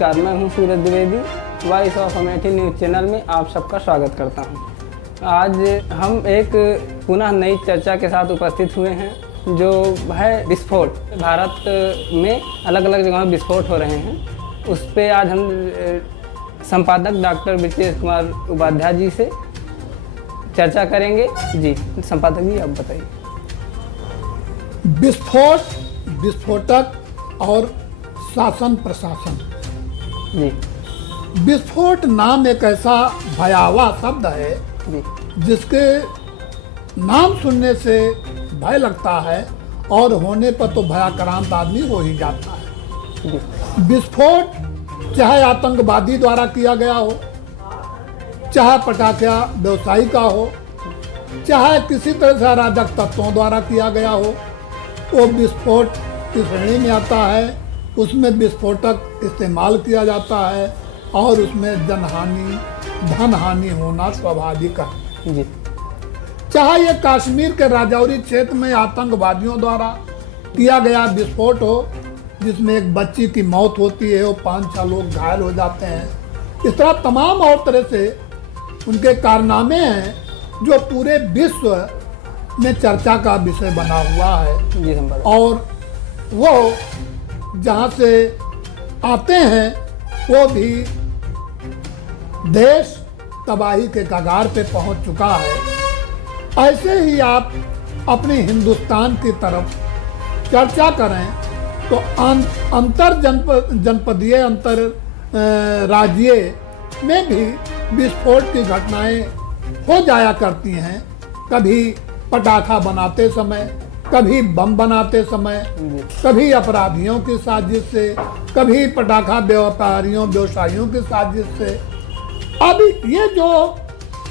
नमस्कार, मैं हूं Suraj Dwivedi. Voice of Amethi news channel में आप सबका स्वागत करता हूं। आज हम एक पुनः नई चर्चा के साथ उपस्थित हुए हैं जो है विस्फोट। भारत में अलग अलग जगहों में विस्फोट हो रहे हैं, उस पर आज हम संपादक डॉक्टर ब्रिजेश कुमार उपाध्याय जी से चर्चा करेंगे। जी संपादक जी, आप बताइए। विस्फोट, विस्फोटक और शासन प्रशासन। जी विस्फोट नाम एक ऐसा भयावह शब्द है जी जिसके नाम सुनने से भय लगता है और होने पर तो भयाक्रांत आदमी हो ही जाता है। जी विस्फोट चाहे आतंकवादी द्वारा किया गया हो, चाहे पटाखा व्यवसायी का हो, चाहे किसी तरह से अराजक तत्वों द्वारा किया गया हो, वो विस्फोट की श्रेणी में आता है। उसमें विस्फोटक इस्तेमाल किया जाता है और उसमें जनहानि, धन हानि होना स्वाभाविक है। जी चाहे ये कश्मीर के राजौरी क्षेत्र में आतंकवादियों द्वारा किया गया विस्फोट हो, जिसमें एक बच्ची की मौत होती है और 5-6 लोग घायल हो जाते हैं, इस तरह तमाम और तरह से उनके कारनामे हैं जो पूरे विश्व में चर्चा का विषय बना हुआ है। जी संपादक। और वो जहाँ से आते हैं वो भी देश तबाही के कगार पे पहुँच चुका है। ऐसे ही आप अपने हिंदुस्तान की तरफ चर्चा करें तो अंतर जनपदीय, अंतर राज्यीय में भी विस्फोट की घटनाएं हो जाया करती हैं। कभी पटाखा बनाते समय, कभी बम बनाते समय, कभी अपराधियों की साजिश से, कभी पटाखा व्यापारियों व्यवसायियों की साजिश से। अब ये जो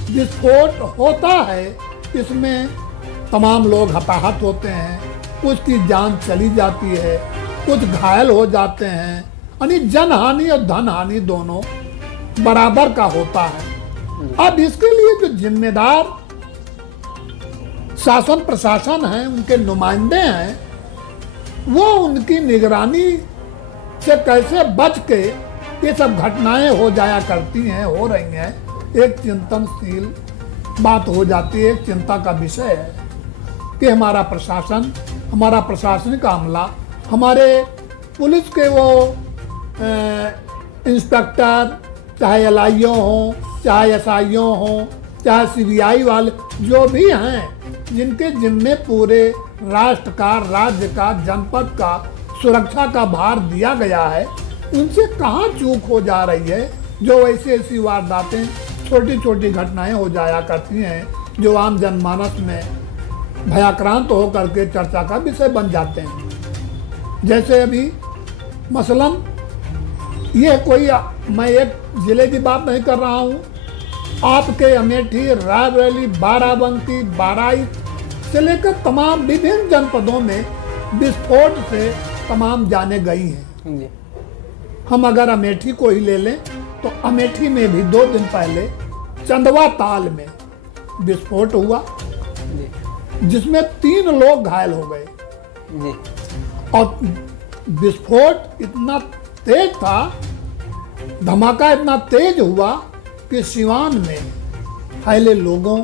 विस्फोट होता है इसमें तमाम लोग हताहत होते हैं, कुछ की जान चली जाती है, कुछ घायल हो जाते हैं, यानी जनहानि और धन हानि दोनों बराबर का होता है। अब इसके लिए जो जिम्मेदार शासन प्रशासन है, उनके नुमाइंदे हैं, वो उनकी निगरानी से कैसे बच के ये सब घटनाएं हो जाया करती हैं, हो रही हैं, एक चिंतनशील बात हो जाती है, एक चिंता का विषय है कि हमारा प्रशासन, हमारा प्रशासनिक अमला, हमारे पुलिस के वो इंस्पेक्टर, चाहे एलआईओ हों, चाहे एसआईओ हों, चाहे सीबीआई वाले जो भी हैं, जिनके जिम्मे पूरे राष्ट्र का, राज्य का, जनपद का सुरक्षा का भार दिया गया है, उनसे कहाँ चूक हो जा रही है जो ऐसी वारदातें, छोटी छोटी घटनाएं हो जाया करती हैं जो आम जनमानस में भयाक्रांत होकर के चर्चा का विषय बन जाते हैं। जैसे अभी मसलन ये कोई, मैं एक जिले की बात नहीं कर रहा हूँ, आपके अमेठी, रायबरेली, बाराबंकी, बहराइच से लेकर तमाम विभिन्न जनपदों में विस्फोट से तमाम जाने गई हैं। जी हम अगर अमेठी को ही ले लें तो अमेठी में भी 2 दिन पहले चंदवा ताल में विस्फोट हुआ जी जिसमें 3 लोग घायल हो गए। जी और विस्फोट इतना तेज था, धमाका इतना तेज हुआ कि सिवान में फैले लोगों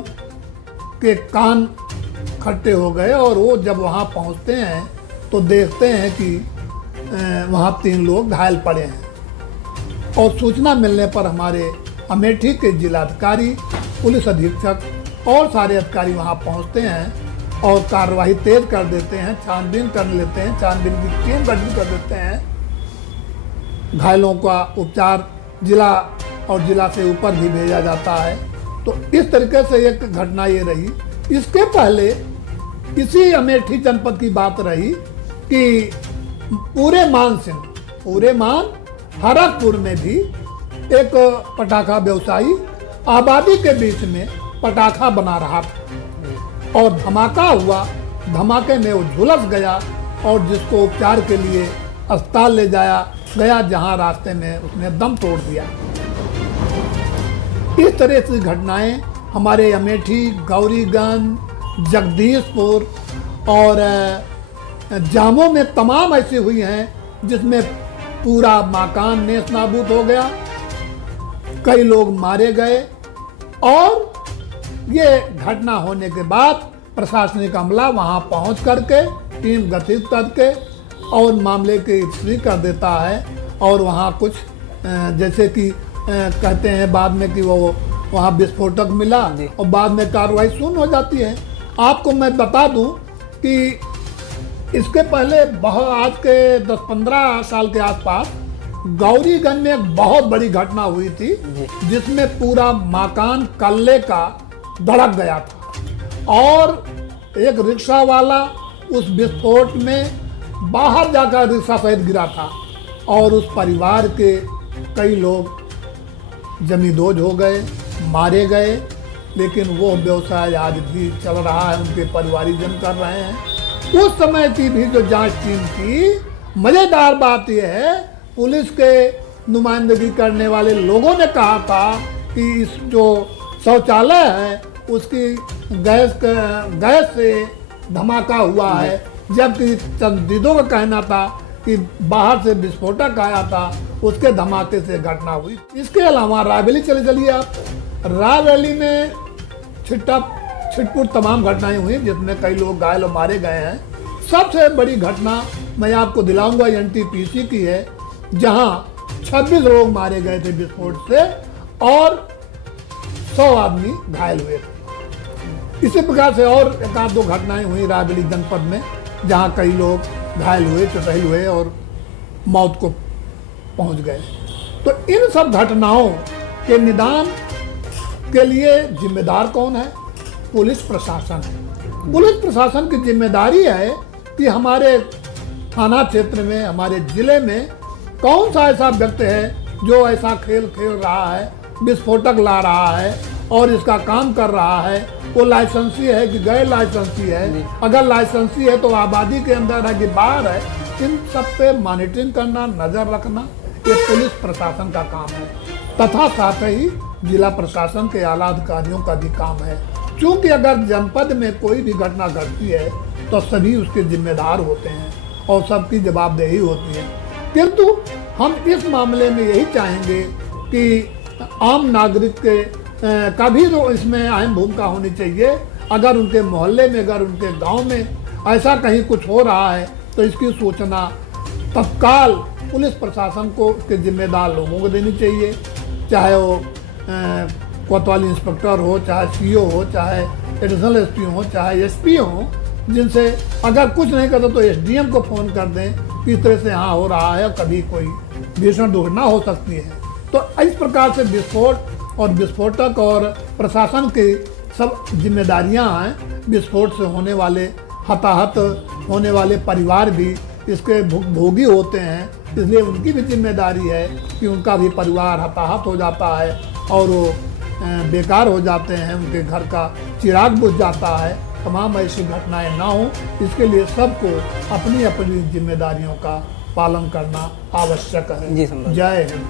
के कान खट्टे हो गए और वो जब वहाँ पहुँचते हैं तो देखते हैं कि वहाँ 3 लोग घायल पड़े हैं। और सूचना मिलने पर हमारे अमेठी के जिलाधिकारी, पुलिस अधीक्षक और सारे अधिकारी वहाँ पहुँचते हैं और कार्रवाई तेज कर देते हैं, छानबीन कर लेते हैं, छानबीन की टीम गठित कर देते हैं। घायलों का उपचार जिला और जिला से ऊपर भी भेजा जाता है। तो इस तरीके से एक घटना ये रही। इसके पहले इसी अमेठी जनपद की बात रही कि पूरे मान हरकपुर में भी एक पटाखा व्यवसायी आबादी के बीच में पटाखा बना रहा था और धमाका हुआ। धमाके में वो झुलस गया और जिसको उपचार के लिए अस्पताल ले जाया गया, जहां रास्ते में उसने दम तोड़ दिया। इस तरह की घटनाएं हमारे अमेठी, गौरीगंज, जगदीशपुर और जामों में तमाम ऐसी हुई हैं जिसमें पूरा मकान नेस्त नाबूद हो गया, कई लोग मारे गए। और ये घटना होने के बाद प्रशासनिक अमला वहां पहुंच करके टीम गठित करके और मामले की रजिस्ट्री कर देता है। और वहां कुछ जैसे कि कहते हैं बाद में कि वो वहाँ विस्फोटक मिला और बाद में कार्रवाई शून्य हो जाती है। आपको मैं बता दूं कि इसके पहले आज के 10-15 साल के आसपास गौरीगंज में एक बहुत बड़ी घटना हुई थी, जिसमें पूरा मकान कल्ले का धड़क गया था और एक रिक्शा वाला उस विस्फोट में बाहर जाकर रिक्शा सहित गिरा था और उस परिवार के कई लोग जमींदोज हो गए, मारे गए। लेकिन वो व्यवसाय आज भी चल रहा है, उनके परिवारीजन कर रहे हैं। उस समय की भी जो जांच टीम थी, मजेदार बात यह है, पुलिस के नुमाइंदगी करने वाले लोगों ने कहा था कि इस जो शौचालय है उसकी गैस से धमाका हुआ है, जबकि चंदीदों का कहना था कि बाहर से विस्फोटक आया था, उसके धमाके से घटना हुई। इसके अलावा रायबरेली चले चलिए आप, रायबरेली में छिटपुट तमाम घटनाएं हुई जिसमें कई लोग घायल और मारे गए हैं। सबसे बड़ी घटना मैं आपको दिलाऊंगा एनटीपीसी की है, जहां 26 लोग मारे गए थे विस्फोट से और 100 आदमी घायल हुए थे। इसी प्रकार से और एक आध दो घटनाएं हुई रायबरेली जनपद में, जहां कई लोग घायल हुए, चोटिल हुए और मौत को पहुंच गए। तो इन सब घटनाओं के निदान के लिए जिम्मेदार कौन है? पुलिस प्रशासन है। पुलिस प्रशासन की जिम्मेदारी है कि हमारे थाना क्षेत्र में, हमारे जिले में कौन सा ऐसा व्यक्ति है जो ऐसा खेल खेल रहा है, विस्फोटक ला रहा है और इसका काम कर रहा है, वो लाइसेंसी है कि गैर लाइसेंसी है, अगर लाइसेंसी है तो आबादी के अंदर है कि बाहर है, इन सब पे मॉनिटरिंग करना, नजर रखना, ये पुलिस प्रशासन का काम है। तथा साथ ही जिला प्रशासन के आला अधिकारियों का भी काम है, क्योंकि अगर जनपद में कोई भी घटना घटती है तो सभी उसके जिम्मेदार होते हैं और सबकी जवाबदेही होती है। किंतु हम इस मामले में यही चाहेंगे कि आम नागरिक के का भी जो इसमें अहम भूमिका होनी चाहिए। अगर उनके मोहल्ले में, अगर उनके गांव में ऐसा कहीं कुछ हो रहा है तो इसकी सूचना तत्काल पुलिस प्रशासन को, के जिम्मेदार लोगों को देनी चाहिए, चाहे वो कोतवाली इंस्पेक्टर हो, चाहे सीओ हो, चाहे एडिशनल एसपी हो, चाहे एसपी हो, जिनसे अगर कुछ नहीं करते तो एसडीएम को फ़ोन कर दें कि इस तरह से यहाँ हो रहा है, कभी कोई भीषण दुर्घटना हो सकती है। तो इस प्रकार से विस्फोट और विस्फोटक और प्रशासन की सब जिम्मेदारियां हैं। विस्फोट से होने वाले हताहत होने वाले परिवार भी इसके भोगी होते हैं, इसलिए उनकी भी जिम्मेदारी है कि उनका भी परिवार हताहत हो जाता है और वो बेकार हो जाते हैं, उनके घर का चिराग बुझ जाता है। तमाम ऐसी घटनाएं ना हो, इसके लिए सबको अपनी अपनी जिम्मेदारियों का पालन करना आवश्यक है। जी, जय हिंद।